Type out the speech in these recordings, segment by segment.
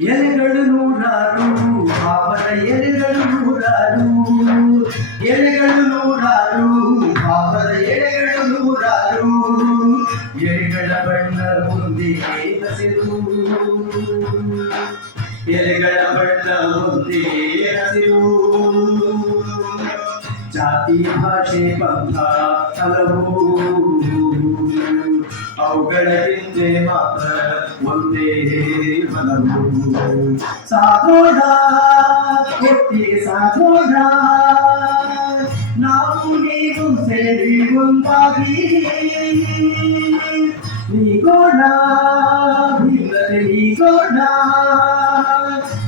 ಎಲೆಗಳು ನೂರಾರು ಪಾಪದ ಎಲೆಗಳು ನೂರಾರು ಎಲೆಗಳು ನೂರಾರು ಪಾಪದ ಎಲೆಗಳು ನೂರಾರು ಎಲೆಗಳ ಬಣ್ಣ ಮುಂದೆ ಹಸಿರು ಎಲೆಗಳ ಬಣ್ಣ ಮುಂದೆ ಹಸಿರು ಜಾತಿ ಭಾಷೆ ಬಂಧ ಹಲವು ಅವುಗಳ ಹಿಂದೆ ಮಾತ್ರ ಒಂದೇ ಬಲವು ಸಾಗೋಣ ಒಟ್ಟಿಗೆ ಸಾಗೋಣ ನಾವು ನೀವು ಸೇರಿ ಒಂದಾಗಿ ನೀಗೋಣ ಭಿನ್ನತೆ ನೀಗೋಣ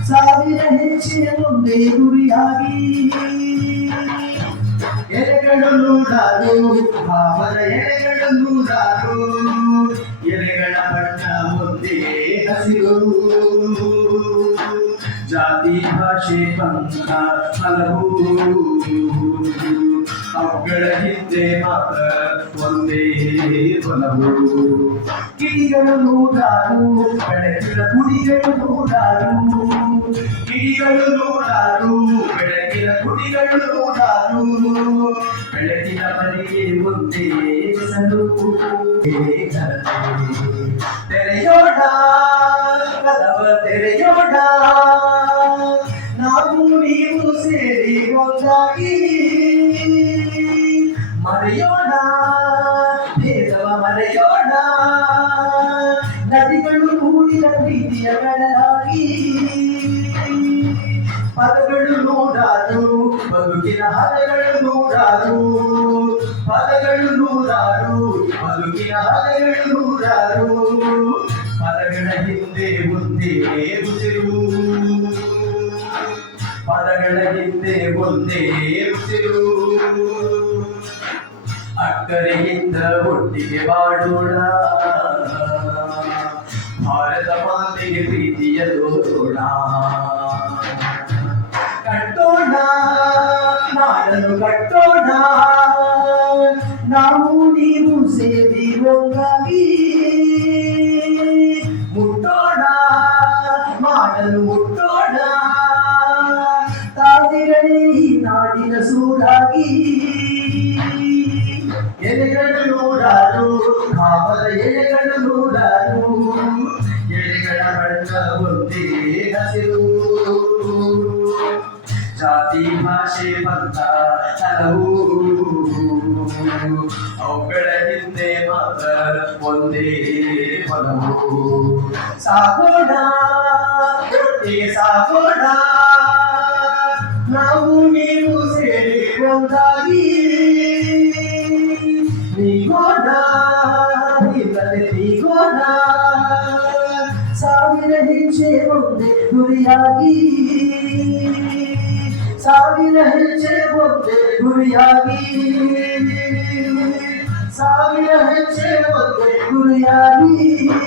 ಸಾವಿರ ಹೆಚ್ಚಿನ ಮುಂದೆ ಗುರಿಯಾಗಿ ಎಲೆಗಳು ನೂರಾರು ಭಾವದ ಎಲೆಗಳು ನೂರಾರು ಎಲೆಗಳ ಬಣ್ಣ ಒಂದೇ ಹಸಿರು. ಜಾತಿ, ಭಾಷೆ, ಪಂಥ ಹಲವು ಅವುಗಳ ಹಿಂದೆ ಮಾತ್ರ ಒಂದೇ ಬಲವು. ಕಿಡಿಗಳು ನೂರಾರು, ಬೆಳಕಿನ ಕುಡಿಗಳು ನೂರಾರು. ಕಿಡಿಗಳು ನೂರಾರು, ಬೆಳಕಿನ ಕುಡಿಗಳು ನೂರಾರು. ಬೆಳಕಿನ ಬರಿಗೆ ಒಂದೇ ಹೆಸರು ತೆರೆಯೋಣ, ಕದವ ತೆರೆಯೋಣ. ನಾವು ನೀವು ಸೇರಿ ಒಂದಾಗಿ ಮರೆಯೋಣ, ಭೇದವ ಮರೆಯೋಣ. ನದಿಗಳು ಕೂಡಿದ ಪ್ರೀತಿಯ ಕಡಲಾಗಿ ಪದಗಳು ನೂರಾರು ಬದುಕಿನ ಹದಗಳು ನೂರಾರು ಪದಗಳು ನೂರಾರು ಬದುಕಿನ ಹದಗಳು ನೂರಾರು ಪದಗಳ ಹಿಂದೆ ಒಂದೇ ಉಸಿರು ಪದಗಳ ಹಿಂದೆ ಒಂದೇ ಉಸಿರು ಅಕ್ಕರೆಯಿಂದ ಒಟ್ಟಿಗೆ ಬಾಡೋಣ ಭಾರತ ಮಾತೆಗೆ ಪ್ರೀತಿಯ ತೋರೋಣ ಕಟ್ಟೋಣ ನಾಡನ್ನು ಕಟ್ಟೋಣ ನಾವು ನೀವು ಸೇರಿ ಒಂದಾಗಿ ಮುಟ್ಟೋಣ ಮಾಡಲು ಮುಟ್ಟೋಣ ತಾದಿರಲಿ ಈ ನಾಡಿನ ಸೂರಾಗಿ ಎಲೆಗಳು ನೂರಾರು ಕಾವಲ ಎಲೆಗಳು ಭಾಷೆ ಬಂದ ಹಲವು ಅವುಗಳ ಹಿಂದೆ ಮಾತ್ರ ಒಂದೇ ಪದವು ಸಾಗೋಣ ಒಟ್ಟಿಗೆ ಸಾಗೋಣ ನಾವು ನೀವು ಸೇರಿ ಒಂದಾಗಿ ನೀಗೋಣ ಇಲ್ಲದೆ ನೀಗೋಣ ಸಾವಿರ ಹೆಜ್ಜೆ ಒಂದೇ ಗುರಿಯಾಗಿ सावी नहीं छे वो ते गुड़िया की सावी नहीं छे वो ते गुड़िया की